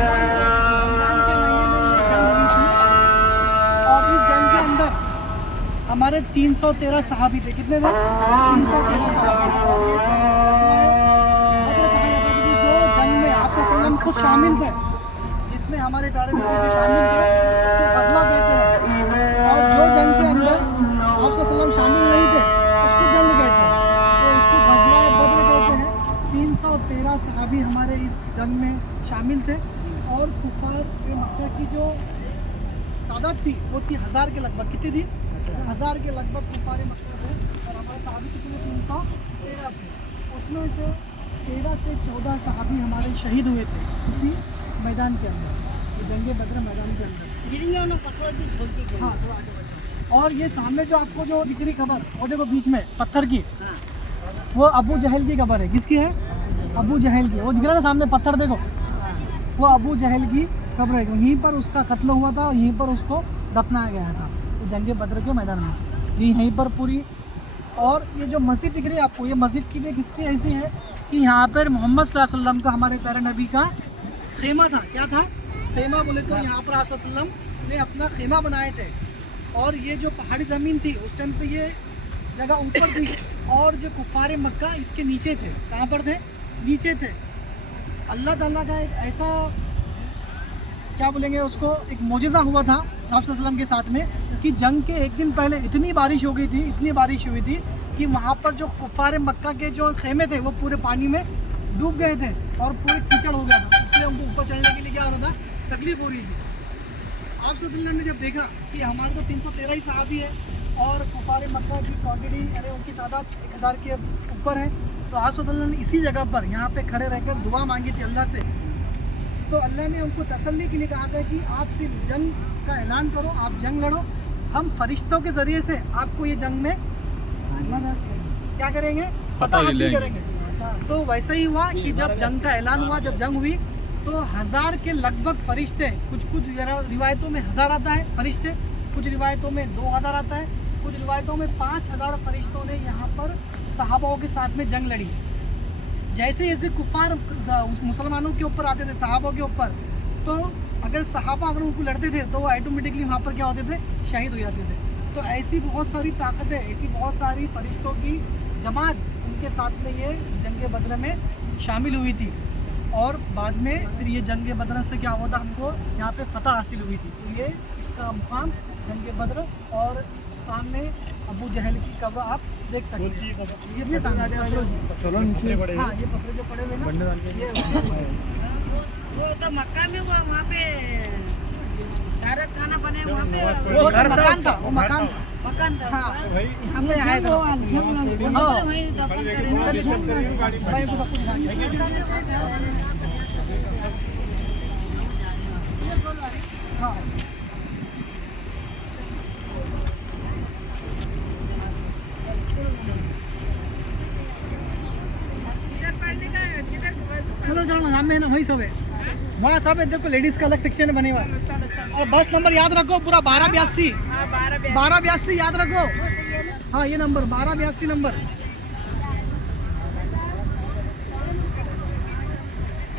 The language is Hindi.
रमजान के महीने में ये जंग हुई थी और इस जंग के अंदर हमारे 313 सहाबी थे। कितने थे? 313 सहाबी। और ये जंग बद्र कहा जाता है कि जो जंग में आप सल्लम खुद शामिल थे, जिसमें हमारे प्यारे नबी जो शामिल थे उसको गज़वा कहते हैं। और जो जंग के अंदर आप सल्लम शामिल नहीं थे उसको जंग कहते हैं, तो इसको गज़वा बद्र कहते हैं। 313 सहाबी हमारे इस जंग में शामिल थे और कुफार मक्का की जो तादाद थी वो थी 1000 के लगभग। कितनी थी? 1000 के लगभग कुफार मक्का थे और हमारे सहाबी कितने? 313 थे। उसमें से 13 से 14 सहाबी हमारे शहीद हुए थे उसी मैदान के अंदर, जंगे बद्र मैदान के अंदर। हाँ, थोड़ा आगे बढ़ो। और ये सामने जो आपको जो दिख रही खबर, वो देखो बीच में पत्थर की, वो अबू जहल की खबर है। किसकी है? अबू जहल की। वो दिख रहा है ना सामने पत्थर, देखो वो अबू जहल की खबर है। यहीं पर उसका कत्ल हुआ था और यहीं पर उसको दफनाया गया था, तो जंगे बद्र के मैदान में ये यहीं पर पूरी। और ये जो मस्जिद दिख रही है आपको, ये मस्जिद की भी हिस्ट्री ऐसी है कि यहाँ पर मोहम्मद सल्लल्लाहु अलैहि वसल्लम का, हमारे प्यारे नबी का खेमा था। क्या था? खेमा बोले तो यहाँ पर आप सल्लम ने अपना खेमा बनाए थे। और ये जो पहाड़ी ज़मीन थी उस टाइम पे ये जगह ऊपर थी और जो कुफार मक्का इसके नीचे थे। कहाँ पर थे? नीचे थे। अल्लाह ताला का एक ऐसा, क्या बोलेंगे उसको, एक मोजिज़ा हुआ था आप सल्लम के साथ में कि जंग के एक दिन पहले इतनी बारिश हो गई थी, इतनी बारिश हुई थी कि वहाँ पर जो कुफार मक्का के जो खेमे थे वो पूरे पानी में डूब गए थे और पूरे कीचड़ हो गया था। इसलिए उनको ऊपर चढ़ने के लिए क्या हो रहा था? तकलीफ हो रही थी। आप सल्लम ने जब देखा कि हमारे तो 313 ही सहाबी है और कुफार मक्का की क्वांटिटी यानी उनकी तादाद 1000 के ऊपर है, तो आप सल्लम ने इसी जगह पर यहाँ पे खड़े रहकर दुआ मांगी थी अल्लाह से। तो अल्लाह ने उनको तसल्ली के लिए कहा था कि आप सिर्फ जंग का ऐलान करो, आप जंग लड़ो, हम फरिश्तों के ज़रिए से आपको ये जंग में क्या करेंगे? फतह हासिल करेंगे। तो वैसा ही हुआ कि जब जंग का ऐलान हुआ, जब जंग हुई तो 1000 के लगभग फरिश्ते, कुछ रिवायतों में 1000 आता है फरिश्ते, कुछ रिवायतों में 2000 आता है, कुछ रिवायतों में 5000 फरिश्तों ने यहाँ पर सहाबाओं के साथ में जंग लड़ी। जैसे जैसे कुफार मुसलमानों के ऊपर आते थे, सहाबों के ऊपर, तो अगर सहाबा अगर उनको लड़ते थे तो वो ऑटोमेटिकली वहाँ पर क्या होते थे? शहीद हो जाते थे। तो ऐसी बहुत सारी ताकतें, ऐसी बहुत सारी फरिश्तों की जमात उनके साथ में ये जंगे बद्र में शामिल हुई थी। और बाद में फिर ये जंगे बद्र से क्या हुआ था? हमको यहाँ पे फतह हासिल हुई थी। तो ये इसका मुकाम जंगे बद्र। और सामने अबू जहल की कब्र आप देख सकते हैं। ये सामने हाँ, ये पत्थर जो पड़े हुए ना, ये वो तो मक्का में हुआ, वहाँ पे डायरेक्ट खाना बने, वहाँ पे वो मकान था, वो मकान था। मकान था। हाँ, हम लोग आए थे। वहीं दफन करेंगे। चलिए भाई को सब कुछ हाँ। चलो चलो, नाम में है ना, वही सब है, वहाँ सब है। देखो लेडीज़ का अलग सेक्शन बने हुआ है। और बस नंबर याद रखो पूरा 1282 याद रखो। हाँ, ये नंबर 1282 नंबर।